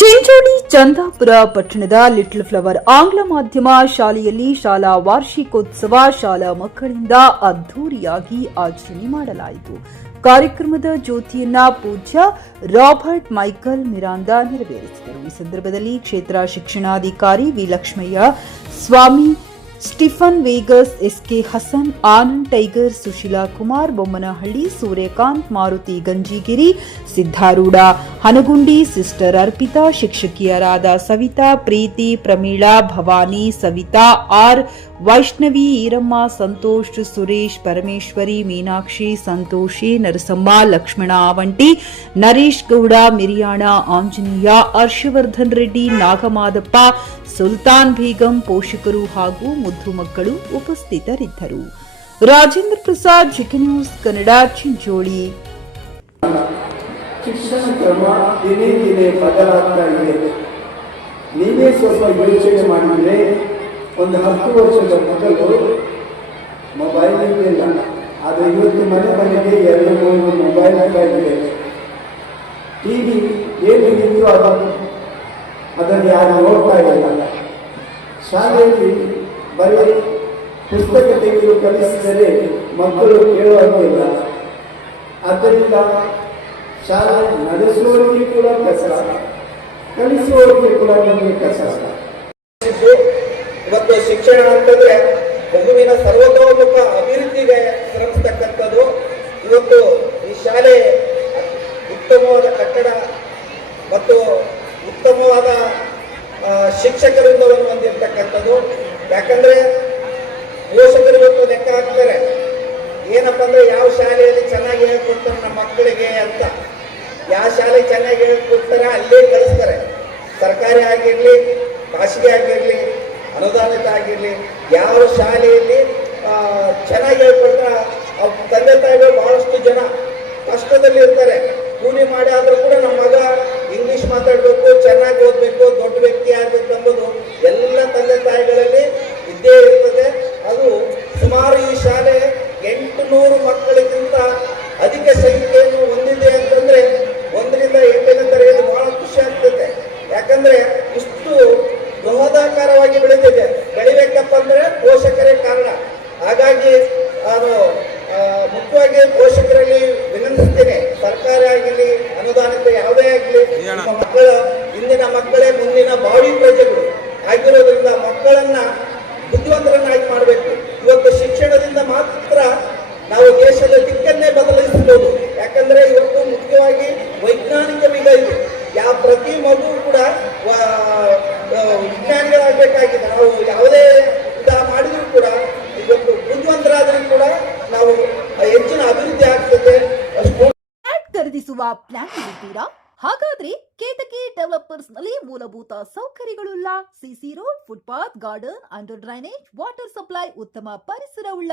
ಚಿಂಚೋಳಿ ಚಂದಾಪುರ ಪಟ್ಟಣದ little flower ಆಂಗ್ಲ ಮಾಧ್ಯಮ ಶಾಲೆಯಲ್ಲಿ ಶಾಲಾ ವಾರ್ಷಿಕೋತ್ಸವ ಶಾಲಾ ಮಕ್ಕಳಿಂದ ಅದ್ದೂರಿಯಾಗಿ ಆಚರಣೆ ಮಾಡಲಾಯಿತು. ಕಾರ್ಯಕ್ರಮದ ಜ್ಯೋತಿಯನ್ನ ಪೂಜ್ಯ ರಾಬರ್ಟ್ ಮೈಕಲ್ ಮಿರಾಂದ ನೆರವೇರಿಸಿದರು. ಈ ಸಂದರ್ಭದಲ್ಲಿ ಕ್ಷೇತ್ರ ಶಿಕ್ಷಣಾಧಿಕಾರಿ V Lakshmaiah Swamy, Stephen Vegas, S K Hasan, Anand Tiger, Sushila Kumar Bommanahalli, Suryakant, Maruti Ganjigiri, Siddharudha Hanagundi, sister Arpita, ಶಿಕ್ಷಕಿಯರಾದ ಸವಿತಾ, ಪ್ರೀತಿ, ಪ್ರಮೀಳಾ, ಭವಾನಿ, ಸವಿತಾ, ಆರ್, ವೈಷ್ಣವಿ, ಈರಮ್ಮ, ಸಂತೋಷ್, ಸುರೇಶ್, ಪರಮೇಶ್ವರಿ, ಮೀನಾಕ್ಷಿ, ಸಂತೋಷಿ, ನರಸಮ್ಮ, ಲಕ್ಷ್ಮಣ ಆವಂಟಿ, ನರೇಶ್ ಗೌಡ, ಮಿರಿಯಾಣ, ಆಂಜನೇಯ, ಹರ್ಷವರ್ಧನ್ ರೆಡ್ಡಿ, ನಾಗಮಾದಪ್ಪ, ಸುಲ್ತಾನ್ ಬೇಗಂ, ಪೋಷಕರು ಹಾಗೂ ಮುದ್ದು ಮಕ್ಕಳು ಉಪಸ್ಥಿತರಿದ್ದರು. Rajendra Prasad, G K news Kannada, Chincholi. ಶಿಕ್ಷಣ ಕ್ರಮ ದಿನೇ ದಿನೇ ಬದಲಾಗ್ತಾ ಇದೆ. ನೀವೇ ಸ್ವಲ್ಪ ಯೋಚನೆ ಮಾಡಿದ್ರೆ ಒಂದು 10 ವರ್ಷದ ಮೊದಲು ಮೊಬೈಲ್ ಇರಲಿಲ್ಲ, ಆದರೆ ಇವತ್ತು ಮನೆ ಮನೆಗೆ 2-3 ಮೊಬೈಲ್ಗಳಿವೆ. ಟಿವಿ ಏನಿದ್ರು ಅದನ್ನು ಯಾರು ನೋಡ್ತಾ ಇಲ್ಲ. ಶಾಲೆಯಲ್ಲಿ ಬರೀ ಪುಸ್ತಕ ತೆಗೆದು ಕಲಿಸಿದರೆ ಮಕ್ಕಳು ಕೇಳುವಂತಿಲ್ಲ. ಆದ್ದರಿಂದ ಶಾಲೆ ನಡೆಸುವವರಿಗೆ ಕೂಡ ಕಷ್ಟ, ಕಲಿಸುವವರಿಗೆ ಕೂಡ ನಮಗೆ ಕಷ್ಟ. ಇವತ್ತು ಶಿಕ್ಷಣ ಅಂತಂದ್ರೆ ಮಗುವಿನ ಸರ್ವತೋಮುಖ ಅಭಿವೃದ್ಧಿಗೆ ಶ್ರಮಿಸ್ತಕ್ಕಂಥದ್ದು. ಇವತ್ತು ಈ ಶಾಲೆ ಉತ್ತಮವಾದ ಕಟ್ಟಡ ಮತ್ತು ಉತ್ತಮವಾದ ಶಿಕ್ಷಕರಿಂದವನ್ನು ಹೊಂದಿರತಕ್ಕಂಥದ್ದು. ಯಾಕಂದ್ರೆ ಪೋಷಕರು ಇವತ್ತು ಲೆಕ್ಕ ಹಾಕ್ತಾರೆ, ಏನಪ್ಪ ಅಂದ್ರೆ ಯಾವ ಶಾಲೆಯಲ್ಲಿ ಚೆನ್ನಾಗಿ ಹೇಳ್ಕೊಡ್ತಾರೆ ನಮ್ಮ ಮಕ್ಕಳಿಗೆ ಅಂತ. ಯಾವ ಶಾಲೆ ಚೆನ್ನಾಗಿ ಹೇಳ್ಕೊಡ್ತಾರೆ ಅಲ್ಲೇ ಕಳಿಸ್ತಾರೆ. ಸರ್ಕಾರಿ ಆಗಿರಲಿ, ಖಾಸಗಿ ಆಗಿರಲಿ, ಅನುದಾನಿತ ಆಗಿರಲಿ, ಯಾವ ಶಾಲೆಯಲ್ಲಿ ಚೆನ್ನಾಗಿ ಹೇಳ್ಕೊಡ್ತಾರೆ ತಂದೆ ತಾಯಿಗಳು ಬಹಳಷ್ಟು ಜನ ಕಷ್ಟದಲ್ಲಿ ಇರ್ತಾರೆ. ಕೂಲಿ ಮಾಡಿ ಆದರೂ ಕೂಡ ನಮ್ಮ ಮಗ ಇಂಗ್ಲಿಷ್ ಮಾತಾಡಬೇಕು, ಚೆನ್ನಾಗಿ ಓದಬೇಕು, ದೊಡ್ಡ ವ್ಯಕ್ತಿ ಆಗಬೇಕು ಅನ್ನೋದು ಎಲ್ಲ ತಂದೆ ತಾಯಿಗಳಲ್ಲಿ ಇದ್ದೇ ಇರ್ತದೆ. ಅದು ಸುಮಾರು ಈ ಶಾಲೆ 800 ಮಕ್ಕಳಿಗಿಂತ ಅಧಿಕ ಸಂಖ್ಯೆಯನ್ನು ಹೊಂದಿದೆ ಅಂತಂದ್ರೆ 1ರಿಂದ 8ನೇ ತರಗತಿ ಬಹಳ ಖುಷಿ ಆಗ್ತದೆ. ಯಾಕಂದ್ರೆ ಇಷ್ಟು ಬೃಹದಾಕಾರವಾಗಿ ಬೆಳೆದಿದೆ. ಬೆಳಿಬೇಕಪ್ಪ ಅಂದ್ರೆ ಪೋಷಕರೇ ಕಾರಣ. ಹಾಗಾಗಿ ನಾನು ಮುಖ್ಯವಾಗಿ ಪೋಷಕರಲ್ಲಿ ವಿನಂತಿಸ್ತೇನೆ, ಸರ್ಕಾರ ಆಗಿರಲಿ, ಅನುದಾನಿತ ಯಾವುದೇ ಆಗಲಿ, ಮಕ್ಕಳ ಇಂದಿನ ಮಕ್ಕಳೇ ಮುಂದಿನ ಭಾವಿ ಪ್ರಜೆಗಳು ಆಗಿರೋದ್ರಿಂದ ಮಕ್ಕಳನ್ನ ಬುದ್ಧಿವಂತರನ್ನಾಗಿ ಮಾಡಬೇಕು. ಇವತ್ತು ಶಿಕ್ಷಣದಿಂದ ಮಾತ್ರ ನಾವು ದೇಶದ ದಿಕ್ಕನ್ನೇ ಬದಲಿಸಬಹುದು. ಯಾಕಂದ್ರೆ ಇವತ್ತು ಮುಖ್ಯವಾಗಿ ವೈಜ್ಞಾನಿಕ ಯುಗ ಇದೆ. ಪ್ರತಿ ಮಗು ಕೂಡ ವಿಜ್ಞಾನಿಗಳಾಗಬೇಕಾಗಿದೆ. ನಾವು ಯಾವುದೇ ಮಾಡಿದ್ರು ಕೂಡ ಇವತ್ತು ಬುದ್ಧಿವಂತರಾದ್ರೂ ಕೂಡ ನಾವು ಹೆಚ್ಚಿನ ಅಭಿವೃದ್ಧಿ ಆಗ್ತದೆ. ಖರೀದಿಸುವ ಪ್ಲಾನ್ ಇದ್ದೀರಾ? ಹಾಗಾದ್ರೆ ಕೇತಕಿ ಡೆವಲಪರ್ಸ್ ನಲ್ಲಿ ಮೂಲಭೂತ ಸೌಕರ್ಯಗಳುಳ್ಳ C C road, footpath, garden, under drainage, water supply, ಉತ್ತಮ ಪರಿಸರವುಳ್ಳ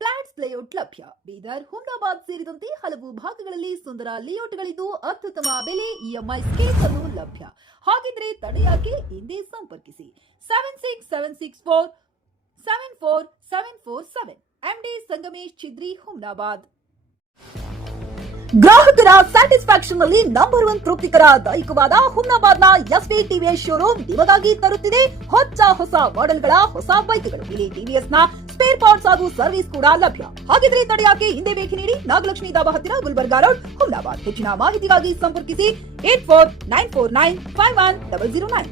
ಫ್ಲಾಟ್ಸ್ ಲೇಔಟ್ ಲಭ್ಯ. ಬೀದರ್, ಹುಮ್ನಾಬಾದ್ ಸೇರಿದಂತೆ ಹಲವು ಭಾಗಗಳಲ್ಲಿ ಸುಂದರ ಲೇಔಟ್ಗಳಿದ್ದು ಅತ್ಯುತ್ತಮ ಬೆಲೆ, ಇಎಂಐ ಸ್ಕೀಮ್ಸ್ ಅನ್ನು ಲಭ್ಯ. ಹಾಗಿದ್ರೆ ತಡೆಯಾಕೆ ಹಿಂದೆ ಸಂಪರ್ಕಿಸಿ 7676474747 ಎಂಡಿ ಸಂಗಮೇಶ್ ಚಿದ್ರಿ, ಹುಮ್ನಾಬಾದ್. ಗ್ರಾಹಕರ ಸ್ಯಾಟಿಸ್ಫ್ಯಾಕ್ಷನ್ ನಲ್ಲಿ ನಂಬರ್ 1 ತೃಪ್ತಿಕರ ದೈಹಿಕವಾದ ಹುಮ್ನಾಬಾದ್ನ ಎಸ್ವಿ ಟಿವಿಎಸ್ ಶೋರೂಮ್ ನಿಮಗಾಗಿ ತರುತ್ತಿದೆ ಹೊಸ ಮಾಡೆಲ್ಗಳ ಹೊಸ ಬೈಕ್ಗಳು. ಇಲ್ಲಿ ಟಿವಿಎಸ್ ನ ಸ್ಪೇರ್ ಪಾರ್ಟ್ಸ್ ಹಾಗೂ ಸರ್ವಿಸ್ ಕೂಡ ಲಭ್ಯ. ಹಾಗಿದ್ರೆ ತಡೆಯಾಕೆ ಹಿಂದೆ ಭೇಟಿ ನೀಡಿ ನಾಗಲಕ್ಷ್ಮಿ ದಾಬಾ ಹತ್ತಿರ, ಗುಲ್ಬರ್ಗಾ ರೋಡ್, ಹುಮ್ನಾಬಾದ್. ಹೆಚ್ಚಿನ ಮಾಹಿತಿಗಾಗಿ ಸಂಪರ್ಕಿಸಿ 8494951009.